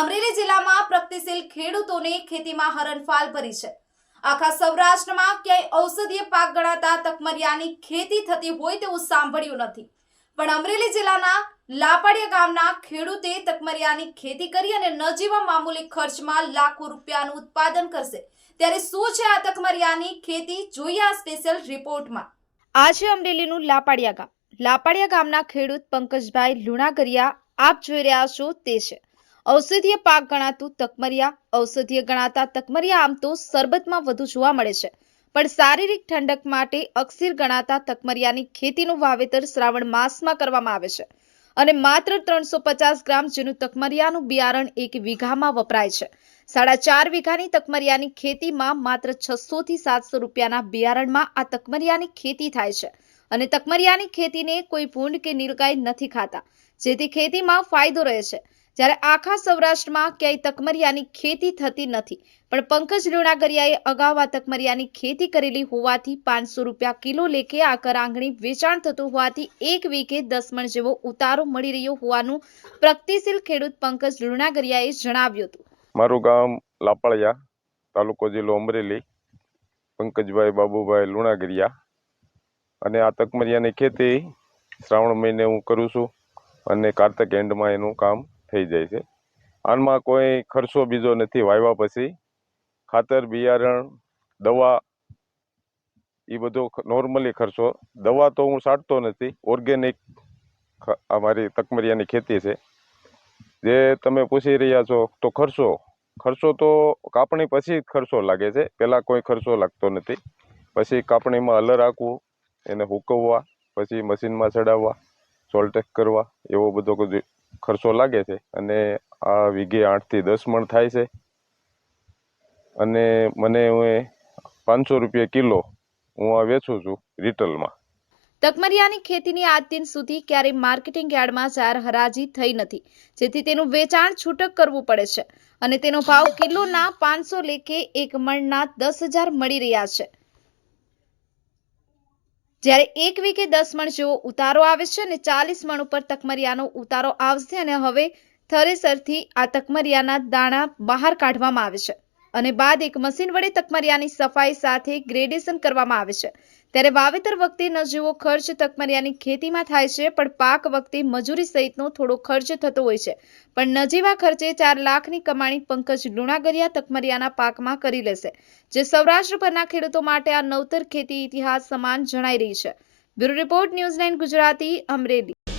અમરેલી જિલ્લામાં પ્રગતિશીલ ખેડૂતોને ખેતીમાં હરણફાલ ભરી છે. આખા સૌરાષ્ટ્રમાં ક્યાંય ઔષધીય પાક ગણાતા તકમરિયાની ખેતી થતી હોય તેવું સાંભળ્યું નથી. પણ અમરેલી જિલ્લાના લાપાડિયા ગામના ખેડૂતે તકમરિયાની ખેતી કરી અને નજીવા મામૂલી ખર્ચમાં લાખો રૂપિયાનું ઉત્પાદન કરશે. ત્યારે શું છે આ તકમરિયાની ખેતી? જોઈએ આ સ્પેશિયલ રિપોર્ટમાં. આજે અમરેલીનું લાપાડિયા ગામ. લાપાડિયા ગામના ખેડૂત પંકજભાઈ લુણાગરિયા આપ જોઈ રહ્યા છો તે છે. ઔષધીય પાક ગણાતું તકમરિયા, ઔષધીય ગણાતા તકમરિયા આમ તો સરબતમાં વધુ જોવા મળે છે. પણ શારીરિક ઠંડક માટે અક્ષીર ગણાતા તકમરિયાની ખેતીનું વાવેતર શ્રાવણ માસમાં કરવામાં આવે છે અને માત્ર ત્રણસો ગ્રામ જેનું તકમરિયાનું બિયારણ એક વીઘામાં વપરાય છે. સાડા ચાર વીઘાની તકમરિયાની ખેતીમાં માત્ર છસો થી સાતસો રૂપિયાના બિયારણમાં આ તકમરિયાની ખેતી થાય છે અને તકમરિયાની ખેતીને કોઈ ભૂંડ કે નીલગાય નથી ખાતા, જેથી ખેતીમાં ફાયદો રહે છે. જ્યારે આખા સૌરાષ્ટ્રમાં ક્યાંય તકમરિયાની ખેતી થતી નથી. પણ પંકજ લુણાગરિયાએ અગાઉ આ તકમરિયાની ખેતી કરેલી હોવાથી પાંચસો રૂપિયા કિલો લેખે આકર આંગણી વેચાણ થતું હોવાથી એક વીઘે દસ મણ જેવો ઉતારો મળી રહ્યો હોવાનું પ્રગતિશીલ ખેડૂત પંકજ લુણાગરિયાએ જણાવ્યું હતું. મારું ગામ લાપાળિયા તાલુકો જિલ્લો અમરેલી, પંકજભાઈ બાબુભાઈ લુણાગરિયા. અને આ તકમરિયાની ખેતી શ્રાવણ મહિને હું કરું છું અને કાર્તક એન્ડમાં એનું કામ થઈ જાય છે. આનમાં કોઈ ખર્ચો બીજો નથી વાવ્યા પછી ખાતર, બિયારણ, દવા એ બધો નોર્મલી ખર્ચો. દવા તો હું છાંટતો નથી. ઓર્ગેનિક અમારી તકમરિયાની ખેતી છે. જે તમે પૂછી રહ્યા છો તો ખર્ચો ખર્ચો તો કાપણી પછી ખર્ચો લાગે છે. પહેલાં કોઈ ખર્ચો લાગતો નથી. પછી કાપણીમાં અલર રાખવું એને હુકવવા, પછી મશીનમાં ચડાવવા સોલ્ટેક કરવા, એવો બધો ખર્ચો લાગે છે અને આ વીઘે આઠથી દસ મણ થાય છે. અને મને હું પાંચસો રૂપિયા કિલો હું આ વેચું છું રિટેલમાં. તકમરિયાની ખેતીની આજ દિન સુધી ક્યારેય માર્કેટિંગ યાર્ડમાં જાહેર હરાજી થઈ નથી. જેથી તેનું વેચાણ છૂટક કરવું પડે છે. અને તેનો ભાવ કિલોના પાંચસો લેખે એક મણના દસ હજાર મળી રહ્યા છે. જ્યારે એક વીકે દસ મણ જેવો ઉતારો આવે છે અને ચાલીસ મણ ઉપર તકમરિયાનો ઉતારો આવશે અને હવે થરેસરથી આ તકમરિયાના દાણા બહાર કાઢવામાં આવે છે. અને બાદ એક મશીન વડે તકમરિયાની સફાઈ સાથે ગ્રેડેશન કરવામાં આવે છે. ત્યારે વાવેતર વખતે ન ખર્ચ તકમરિયાની ખેતીમાં થાય છે, પણ પાક વખતે મજૂરી સહિતનો થોડો ખર્ચ થતો હોય છે. પણ નજીવા ખર્ચે ચાર લાખની કમાણી પંકજ લુણાગરિયા તકમરિયાના પાકમાં કરી લેશે, જે સૌરાષ્ટ્રભરના ખેડૂતો માટે આ નવતર ખેતી ઇતિહાસ સમાન જણાઈ રહી છે. Bureau report news nine Gujarati, Amreli.